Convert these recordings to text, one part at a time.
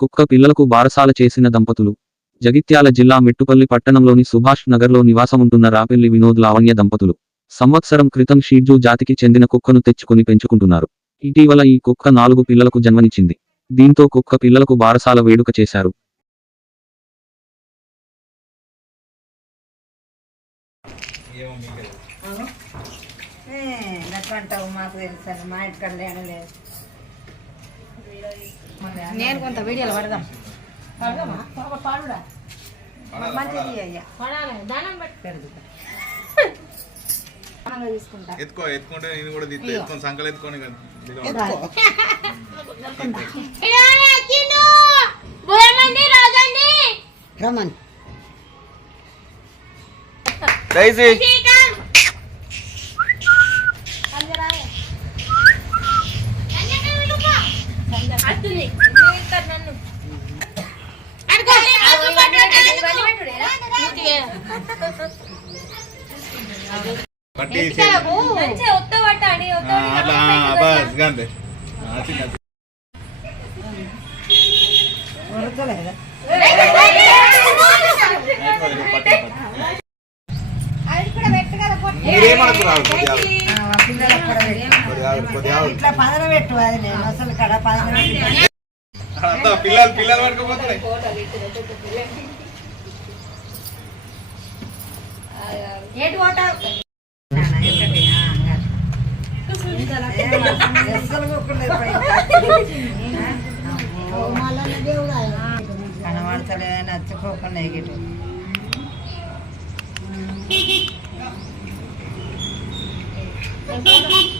కుక్క పిల్లలకు బారసాల చేసిన దంపతులు. జగిత్యాల జిల్లా మెట్టుపల్లి పట్టణంలోని సుభాష్ నగర్లో నివాసముంటున్న రాపెల్లి వినోద్ లావణ్య దంపతులు. సంవత్సరం క్రితం షీడ్జూ జాతికి చెందిన కుక్కను తెచ్చుకుని పెంచుకుంటున్నారు. ఇటీవల ఈ కుక్క నాలుగు పిల్లలకు జన్మనిచ్చింది. దీంతో కుక్క పిల్లలకు బారసాల వేడుక చేశారు. మాకు తెలుసు. మా ఇంటికాడ లేదు. నేను కొంత వీడియోలు పడదాం. మంచిది అయ్యా. ఎత్తుకో ఎత్తుకుంటే నేను కూడా తీస్తా ఎత్తుకొని సంకలు ఎత్తుకొని ఇక దిగ. రమన్ ఇట్లా పదన పెట్టు అది నేను అసలు కడ పదన పిల్లలు పిల్లలు పట్టుకోపోతున్నాయి. ఏటు పైన. కనబడతలే నచ్చుకోకుండా ఎగిటి నలుగురు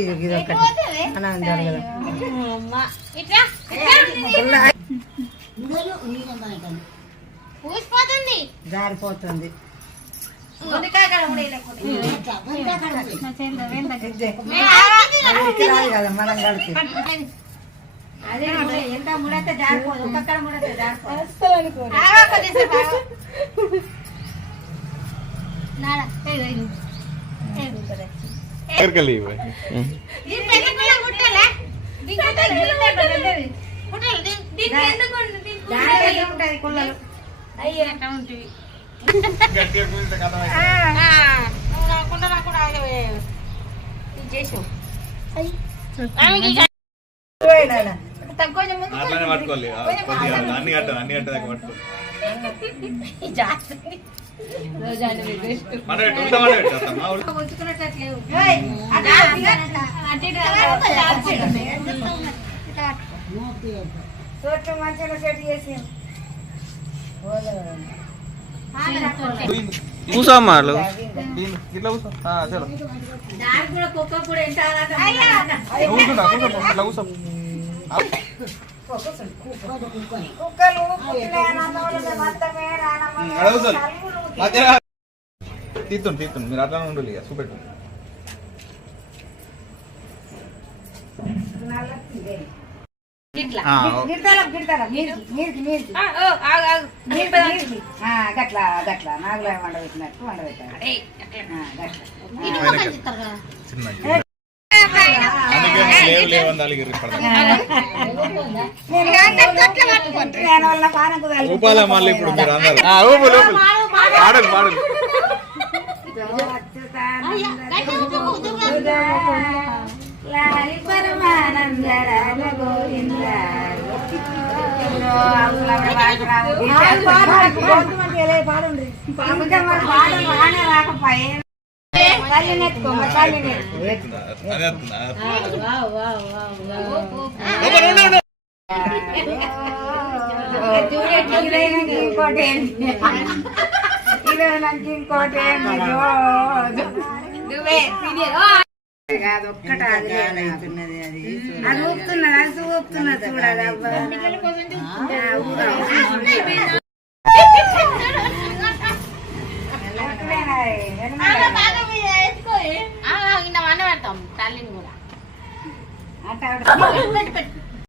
ఇది ఇది ఒకటి. జారిపోతుంది. కదా మనం కలిపి అదే ఎంత ముడైతే జారిపోదు. ఒక్కొక్కడ ముడైతే జారిపోదు. అయిపోతుంది. అట్లానే పట్టుకోవాలి. అన్ని కట్ట అన్ని కట్ట దాకా పట్టుకో. కూసో వాళ్ళు ఇట్లా ఆ, చలో. దాని కూడా కుక్క కూడా ఎంత తీస్తుంది తీస్తుంది మీరు అట్లానే ఉండాలి ఇక చూపెట్టు. గట్ల. గట్ల నాగుల వండబెట్టినట్టు వండబెట్టాలి ఊపాలా మళ్ళీ ఇప్పుడు మీరు అందరు ఆ, ఊపులు ఊపులు పాడలు పాడలు లాలి పరమానంద రామ గోవింద రాకపోయే ఇంకోటి ఇంకోటి నువ్వే కాదు అది ఊపుతున్నది అది ఊపుతున్నది చూడాలి తల్లిని కూడా. ఆవిడ-